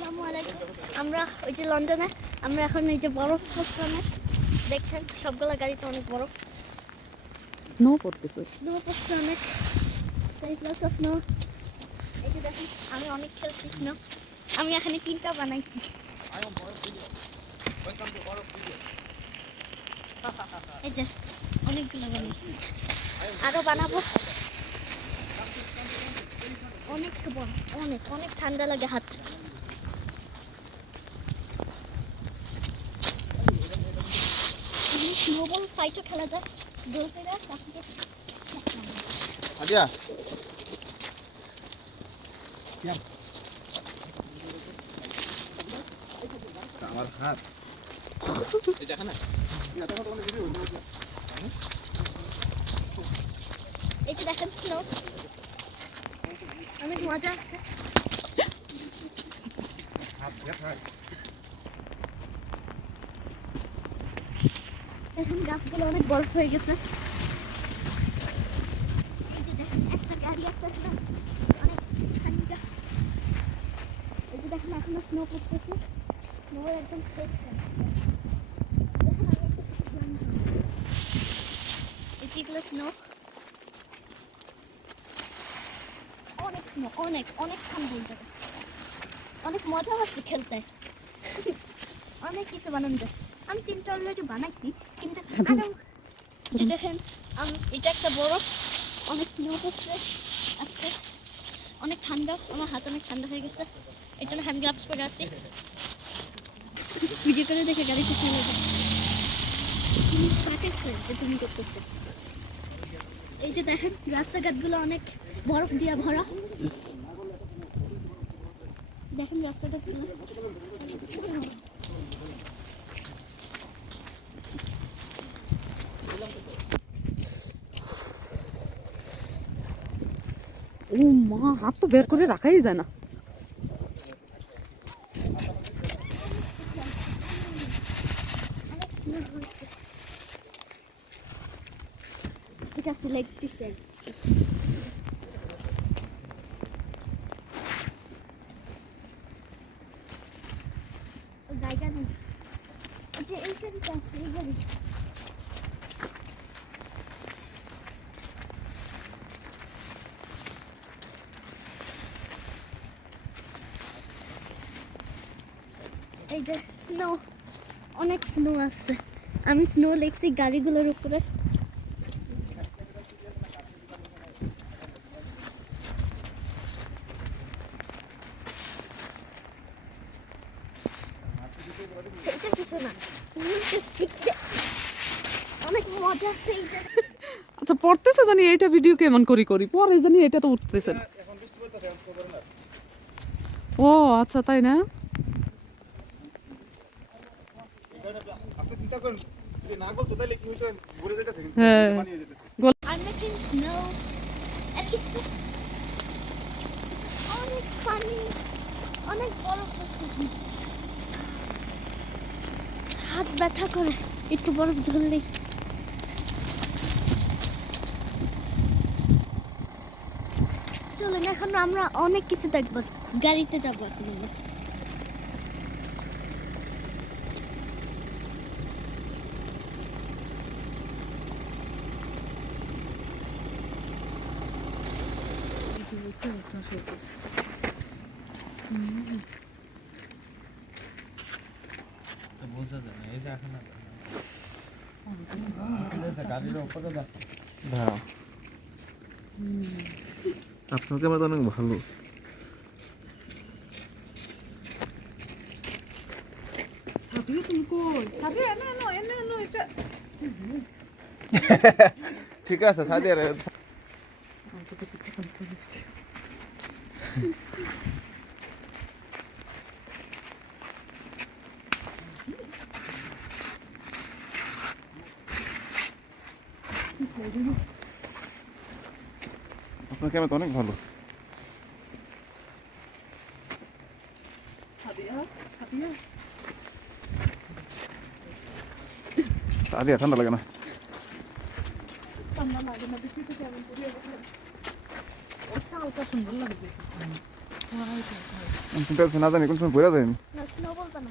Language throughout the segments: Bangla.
আসসালামু আলাইকুম। আমরা ওই যে লন্ডনে আমরা এখন এই যে বরফ পড়ছে অনেক, দেখছেন সবগুলা গাড়িতে অনেক বরফ, স্নো পড়তেছে। স্নো পড়ছে অনেক, স্নো। এই যে দেখেন আমি অনেক খেলছি স্নো, আমি এখানে 3টা বানাইছি। এই যে অনেকগুলো বানাইছি, আরো বানাবো। অনেক বরফ, অনেক অনেক ঠান্ডা লাগে হাত। স্নোবল ফাইটও খেলা যায়, দোলফেরা তাকে আদিয়া আমার হাত এই যে দেখেন স্নো, অনেক মজা আছে। এখন গাছগুলো অনেক বরফ হয়ে গেছে। এই যে দেখেন একটা গাড়ি আছে একদম অনেক ঠান্ডা। এই যে দেখেন এখনো স্নো পড়তেছে, স্নো একদম শেষ। এগুলো স্নো, অনেক স্নো, অনেক অনেক ঠান্ডা এই জায়গা, অনেক মজা হচ্ছে খেলতে, অনেক কিছু বানানো যায়। আমি 3টা অলরেডি বানাইছি, কিন্তু আরো যে দেখেন এটা একটা বরফ, অনেক স্নো পড়ছে আজকে, অনেক ঠান্ডা, আমার হাত অনেক ঠান্ডা হয়ে গেছে, এই জন্য হ্যান্ড গ্লাভস পরে আছি। ভিডিও করে দেখে গাড়িতে চলে যায়, যে তুমি করতেছে। এই যে দেখেন রাস্তাঘাটগুলো অনেক বরফ দিয়ে ভরা, দেখেন রাস্তাঘাটগুলো। ও মা, হাত তো বের করে রাখাই যায় না। ঠিক আছে, লাগতেছে জায়গা নেই, যে এই গাড়িটা আছে, এই গাড়ি। এই যে স্নো, অনেক স্নো আছে, আমি স্নো লেখছি গাড়িগুলোর উপরে। এটা কিছু না, অনেক মজা আছে এই জায়গায়। আচ্ছা, পড়তেছে জানি এইটা ভিডিও কেমন করি পরে জানি এটা তো উঠতেছে না। ও আচ্ছা, তাই না? আপনি চিন্তা করেন যদি না বলতো তাহলে কি হইতো, ঘুরে যেতেছে কিন্তু হ্যাঁ। বানিয়ে যেতেছে। I'm making snow and it's অনেক পানি, অনেক বরফ আছে, হাত ব্যথা করে একটু বরফ ধরলেই। চলুন এখন আমরা অনেক কিছু দেখবো, গাড়িতে যাবো এখন আমরা। বোঝা যায় না, এই যে এখন গাড়ির উপরে দাঁড়াও। আপনার ক্যামেরা তো অনেক ভালো। ঠিক আছে সাদিয়া রে, আপনার ক্যামেরা তো অনেক ভালো। সাদিয়া ঠান্ডা লাগে না? ঠান্ডা লাগে না, বেশি তো কেমন করিয়া বসে। ওটা সুন্দর লাগবে। আমি চিন্তা করছি না জানি কোন সময় বইরা যায় আমি না স্নো বলতো না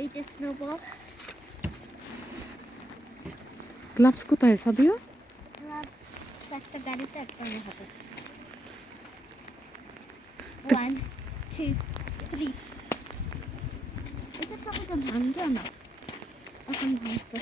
এই যে স্নোবল গ্লাভস কোথায় সাদিয়া? একটা গাড়িতে একটা আমার হাতে 1 2 3 এটা সহজে ভাঙবে না এখন ভাঙছে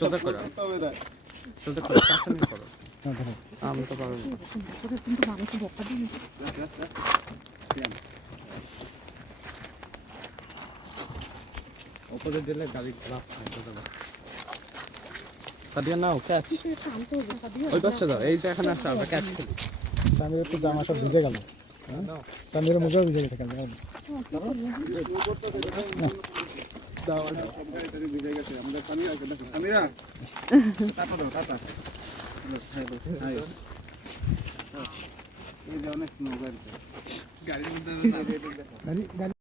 সোজা করো তবে দা সোজা করো কাছে নিয়ে করো আমি তো পারবো না। কিন্তু মানুষ বকা দিন উপরে দিলে গাড়ি খারাপ হয় সোজা সাদিয়া নাও ক্যাচ ওই পাশে দাও এই যে এখানে আসছে আমরা ক্যাচ খেলি সামিরের তো জামা সব ভিজে গেল সামিরের মুখেও ভিজে গেছে কাল ভিজে গেছে আমরা সামিরা টাটা দাও টাটা হাই এই যে অনেক স্নো গাড়িতে গাড়ির মধ্যে গাড়ি